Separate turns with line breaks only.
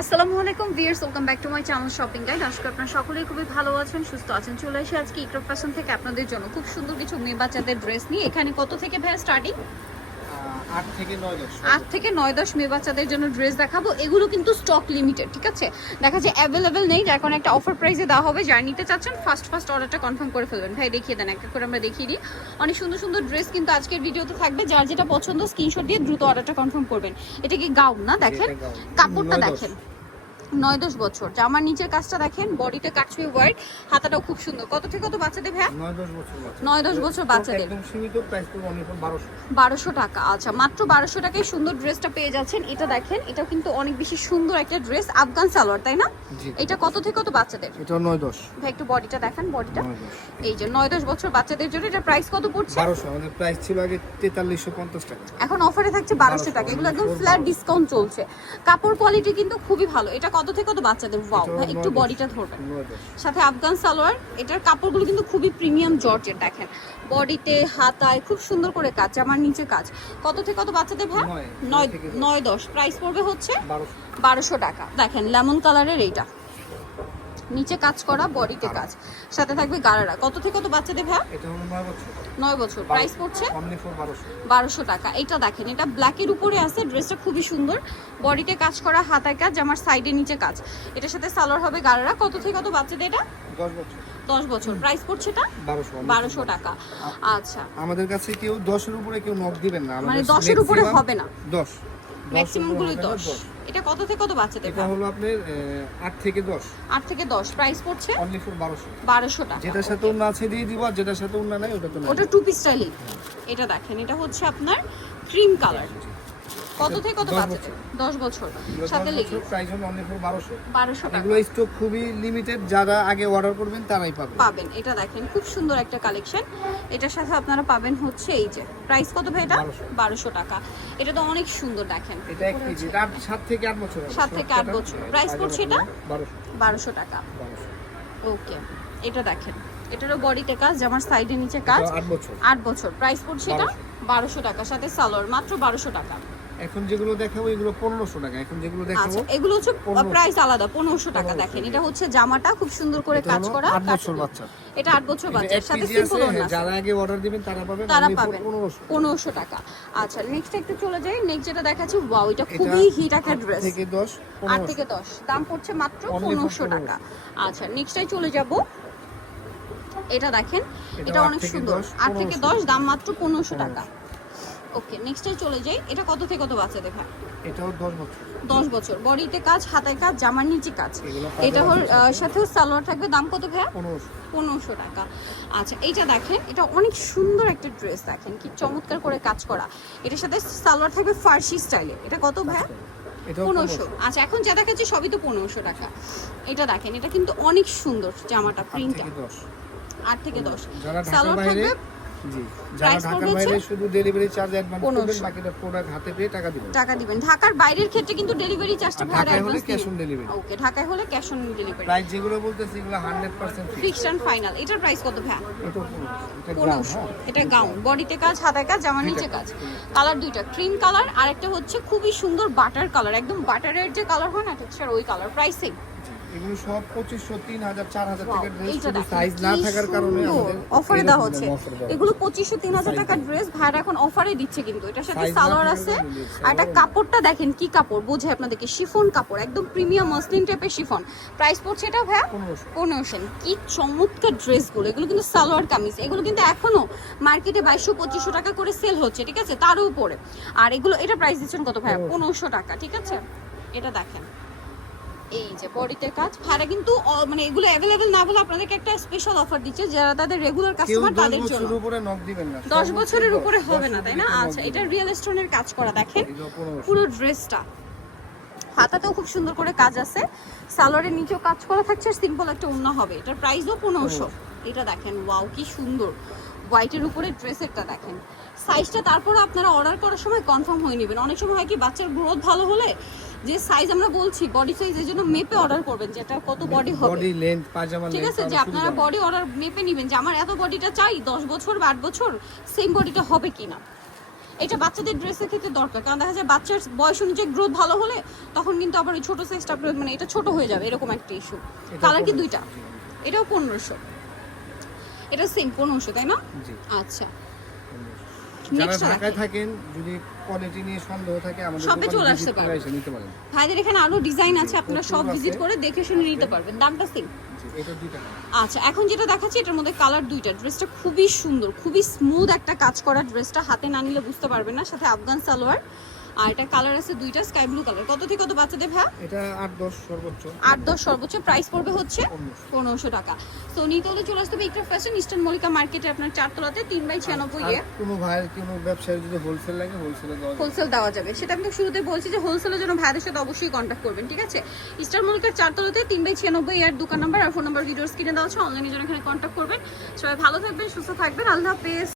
আসসালামু আলাইকুম viewers welcome back to my channel shopping guide. আজকে আপনারা সকলেই খুবই ভালো আছেন সুস্থ আছেন। চলে এসে আজকে ইকরো ফ্যাশন থেকে আপনাদের জন্য। খুব সুন্দর কিছু মেয়ে বাচ্চাদের ড্রেস নিয়ে। এখানে কত থেকে ভাইয়া স্টার্টিং
আট থেকে নয় দশ।
মেয়ে বাচ্চাদের জন্য ড্রেস দেখাবো। এগুলো কিন্তু স্টক লিমিটেড ঠিক আছে? দেখা যায় অ্যাভেলেবেল নেই। কারণে একটা অফার প্রাইসে দেওয়া হবে। যারা নিতে চাচ্ছেন ফার্স্ট ফার্স্ট অর্ডারটা কনফার্ম করে ফেলবেন। ভাই দেখিয়ে দেন একটা করে আমরা দেখিয়ে দিই। অনেক সুন্দর সুন্দর ড্রেস কিন্তু আজকের ভিডিওতে থাকবে। যার যেটা পছন্দ স্ক্রিনশট দিয়ে দ্রুত অর্ডারটা কনফার্ম করবেন। এটা কি গাউন না? দেখেন। কাপড়টা দেখেন। নয় দশ বছর। জামার নিচের কাজটা দেখেন বডিতে কাটছবি ওয়ার্ড হাতাটাও খুব সুন্দর। কত থেকে কত বাচ্চাদের ভাইয়া?
নয় দশ বছর
বাচ্চাদের।
বারোশো।
টাকা। আচ্ছা মাত্র বারোশো টাকায় সুন্দর ড্রেসটা পেয়ে যাচ্ছেন। এটা দেখেন এটা কিন্তু অনেক বেশি সুন্দর একটা ড্রেস আফগান সালোয়ার তাই না? এটা কত থেকে কত বাচ্চাদের?
এটা নয় দশ
ভাই একটু বডিটা দেখেন বডিটা। এই যে নয় দশ বছর বাচ্চাদের জন্য এটা প্রাইস কত পড়ছে?
বারোশো। আমাদের প্রাইস ছিল আগে তেতাল্লিশশো পঞ্চাশ টাকা।
এখন অফারে থাকছে বারোশো টাকা। এগুলো একদম ফ্ল্যাট ডিসকাউন্ট চলছে। কাপড় কোয়ালিটি কিন্তু খুবই ভালো। এটা কত থেকে কত বাচ্চাদের ওয়াও ভাই একটু বডিটা ধরবেন। সাথে আফগান সালোয়ার এটার কাপড়গুলো কিন্তু খুবই প্রিমিয়াম জর্জের দেখেন। বডিতে হাতায় খুব সুন্দর করে কাজ আমার নিচে কাজ। কত থেকে কত বাচ্চাদের ভাই?
নয়,
নয়
দশ।
প্রাইস পড়বে হচ্ছে
বারোশো।
টাকা। দেখেন লেমন কালারের এইটা। নিচে কাজ করা বডিতে কাজ। সাথে থাকবে গারারা। কত থেকে কত বাচ্চাদের ভাই?
এটা হলো নয় বছর।
প্রাইস পড়ছে?
বারোশো।
টাকা। এটা দেখেন এটা ব্ল্যাকের উপরে আছে ড্রেসটা খুবই সুন্দর। বডিতে কাজ করা হাতায় কাজ আমার সাইডে নিচে কাজ। এটার সাথে সালোয়ার হবে গারারা। কত থেকে কত বাচ্চাদের এটা?
দশ বছর।
দশ বছর। প্রাইস পড়ছে এটা?
বারোশো
টাকা। আচ্ছা।
আমাদের কাছে কেউ দশের উপরে কেউ নক দিবেন না।
মানে দশের উপরে হবে না।
দশ।
ম্যাক্সিমাম
হবে
দশ। এটা কত থেকে কত বাচ্চাদের
এটা হলো আপনার আট থেকে দশ।
আট থেকে দশ। প্রাইস পড়ছে?
অনলি ফর বারোশো।
বারোশো টাকা।
যেটার সাথে অন্য আছে দিয়ে দিব আর যেটার সাথে অন্য নাই ওটা তো নাই
ওটা টু পিস স্টাইল এটা দেখেন এটা হচ্ছে আপনার ক্রিম কালার কত থেকে কত বাচ্চাদের দশ বছর। সাথে লেগে
প্রাইস হলো অনলি ফর বারোশো।
বারোশো টাকা।
এগুলো স্টক খুবই লিমিটেড যারা আগে অর্ডার করবেন তারাই পাবে
পাবেন। এটা দেখেন খুব সুন্দর একটা কালেকশন এটার সাথে আপনারা পাবেন হচ্ছে এই যে প্রাইস কত ভাই এটা?
বারোশো।
বারোশো টাকা। এটা তো অনেক সুন্দর দেখেন।
এটা এক কেজি এটা আট- সাত থেকে আট বছর হবে।
সাত থেকে আট বছর। Price পড়ছে এটা?
বারোশো।
বারোশো। টাকা। ওকে এটা দেখেন। এটারও বডিতে কাজ জামার সাইডে নিচে কাজ।
এটা আট বছর।
আট বছর। প্রাইস পড়ছে এটা? বারোশো। টাকা। সাথে সালোয়ার মাত্র বারোশো টাকা।
এখন যেগুলো দেখাবো এগুলো পনেরোশো টাকা। এখন যেগুলো দেখাবো
আচ্ছা এগুলো হচ্ছে প্রাইস আলাদা পনেরোশো টাকা দেখেন। এটা হচ্ছে জামাটা খুব সুন্দর করে কাজ করা।
আট বছর বাচ্চা।
এটা আট বছর
এটা
বাচ্চার সাথে সিম্পল
আছে যারা আগে অর্ডার দিবেন তারা পাবেন।
তারা পাবেন।
পনেরোশো।
টাকা। আচ্ছা নেক্সট একটু চলে যাই। নেক্সট যেটা দেখাচ্ছি ওয়াও এটা খুবই হিট একটা ড্রেস
থেকে দশ
আট থেকে দশ। দাম পড়ছে মাত্র পনেরোশো টাকা। আচ্ছা নেক্সটটাই চলে যাব। এটা দেখেন
এটা
অনেক সুন্দর। আট থেকে
1500
দশ দাম মাত্র পনেরোশো। টাকা। ওকে নেক্সটে চলে যাই। এটা কত থেকে কত বাচ্চা দেখা
এটাও দশ বছর।
দশ বছর। বডিতে কাজ হাতায় কাজ জামার নিচে কাজ। এটা হল সাথেও সালোয়ার থাকবে। দাম কত
পনেরোশো।
পনেরোশো টাকা। আচ্ছা এইটা দেখেন এটা অনেক সুন্দর একটা ড্রেস দেখেন। কি চমৎকার করে কাজ করা। এটার সাথে সালোয়ার থাকবে ফার্সি স্টাইলে। এটা কত ভাইয়া? পনেরোশো। আচ্ছা এখন যা দেখাচ্ছি সবই তো পনেরোশো টাকা। এটা দেখেন এটা কিন্তু অনেক সুন্দর জামাটা প্রিন্টটা আট থেকে দশ। সালোয়ার থাকবে
জি। যারা ঢাকার বাইরে শুধু ডেলিভারি চার্জ অ্যাডভান্স করবেন বাকিটা প্রোডাক্ট হাতে পেয়ে টাকা দিবেন।
টাকা দিবেন। ঢাকার বাইরের ক্ষেত্রে কিন্তু ডেলিভারি চার্জটা
আর
ভাড়া
ঢাকায় হলে ক্যাশ অন ডেলিভারি
ওকে ঢাকায় হলে ক্যাশ অন ডেলিভারি
প্রাইস যেগুলো বলতেছি এগুলো hundred percent fix
fixed final এটার প্রাইস কত ভাই
এটা
পনেরোশো।
হ্যাঁ?
গাউন বডিতে কাজ হাতায় কাজ জামার নিচে কাজ। কালার দুইটা। ক্রিম কালার আর একটা হচ্ছে খুবই সুন্দর বাটার কালার একদম বাটারের যে কালার হয় না টেক্সচার ওই কালার প্রাইসিং
এগুলো সব পঁচিশশো তিন হাজার চার হাজার
Wow,
টাকা ড্রেস শুধু সাইজ না থাকার কারণে আমাদের
অফারে দেওয়া হচ্ছে। এগুলো পঁচিশশো তিন হাজার টাকার ড্রেস ভাইরা এখন অফারে দিচ্ছে কিন্তু। এটার সাথে সালোয়ার আছে আর একটা কাপড়টা দেখেন কি কাপড় বোঝে আপনাদেরকে শিফন কাপড় একদম প্রিমিয়াম মসলিন টাইপের শিফন। প্রাইস পড়ছে এটা ভাইয়া
পনেরোশো।
পনেরোশো। কি চমৎকার ড্রেসগুলো এগুলো কিন্তু সালোয়ার কামিজ এগুলো কিন্তু এখনও মার্কেটে বাইশশো পঁচিশশো টাকা করে সেল হচ্ছে ঠিক আছে? তারও উপরে। আর এগুলো এটা প্রাইস দিচ্ছেন কত ভাইয়া? পনেরোশো টাকা ঠিক আছে? এটা দেখেন। এই যে বডিতে কাজ ভাড়া কিন্তু মানে এগুলো অ্যাভেলেবেল না বলে আপনাদেরকে একটা স্পেশাল অফার দিচ্ছে যারা তাদের রেগুলার কাস্টমার তাদের জন্য।
বছরের উপরে নক দিবেন না।
দশ
সর্বোচ্চ
বছরের উপরে হবে না তাই না? আচ্ছা এটা রিয়েল স্টোনের কাজ করা দেখেন। পুরো ড্রেসটা হাতাতেও খুব সুন্দর করে কাজ আছে। সালোয়ারের নিচেও কাজ করা থাকছে আর সিম্পল একটা অন্য হবে। এটার প্রাইসও পনেরোশো। এটা দেখেন ওয়াও কি সুন্দর। হোয়াইটের উপরে ড্রেসেরটা দেখেন। সাইজটা তারপরে আপনারা অর্ডার করার সময় কনফার্ম হয়ে নেবেন। অনেক সময় হয় কি বাচ্চার গ্রোথ ভালো হলে যে সাইজ আমরা বলছি বডি সাইজ এর জন্য মেপে অর্ডার করবেন যেটা কত বডি হবে।
বডি লেন্থ পাজামা
ঠিক আছে? যে আপনারা বডি অর্ডার মেপে নেবেন যে আমার এত বডিটা চাই দশ বছর বা আট বছর সেম বডিটা হবে কিনা। এটা বাচ্চাদের ড্রেসের ক্ষেত্রে দরকার কারণ দেখা যায় বাচ্চার বয়স অনুযায়ী গ্রোথ ভালো হলে তখন কিন্তু আবার ওই ছোট সাইজটা আপনার মানে এটা ছোট হয়ে যাবে এরকম একটা ইস্যু কালার কি দুইটা? এটাও পনেরোশো। এটা সেম পনেরোশো তাই না?
জি।
আচ্ছা।
যারা ঢাকায় থাকেন যদি কোয়ালিটি নিয়ে সন্দেহ থাকে আমাদের
শপে চলে আসতে
পারেন নিতে পারেন।
ভাইদের এখানে আরও ডিজাইন আছে আপনারা সব ভিজিট করে দেখে শুনে নিতে পারবেন। দামটা সেম আচ্ছা এখন যেটা দেখাচ্ছি এটার মধ্যে কালার দুইটা। ড্রেসটা খুবই সুন্দর খুবই স্মুথ একটা কাজ করা ড্রেসটা হাতে না নিলে বুঝতে পারবেন না। সাথে আফগান সালোয়ার। আর এটা কালার আছে দুইটা স্কাই ব্লু কালার। কত থেকে কত বাচ্চাদের ভ্যা
এটা আট দশ সর্বোচ্চ।
আট দশ সর্বোচ্চ। প্রাইস পড়বে হচ্ছে
পনেরোশো।
পনেরোশো টাকা। সো নিতে হলে চলে আসতে হবে ইকরা ফ্যাশন ইস্টার্ন মল্লিকা মার্কেটে আপনার চারতলাতে তিন বাই ছিয়ানব্বই
আর
এ।
কোনো ভাইয়ের কোনো ব্যবসায়ী যদি হোলসেল লাগে হোলসেলে দেওয়া
হোলসেল দেওয়া যাবে। সেটা আমি তো শুরুতে বলছি যে হোলসেলের জন্য ভাইদের সাথে অবশ্যই কন্ট্যাক্ট করবেন ঠিক আছে? ইস্টার মল্লিকার চারতলাতে তিন বাই ছিয়ানব্বই এর দোকান নাম্বার আর ফোন নাম্বার ভিডিওস কিনে দেওয়া আছে। অনলাইনে জন্য এখানে কন্ট্যাক্ট করবেন। সবাই ভালো থাকবেন সুস্থ থাকবেন। আল্লাহ হাফেজ।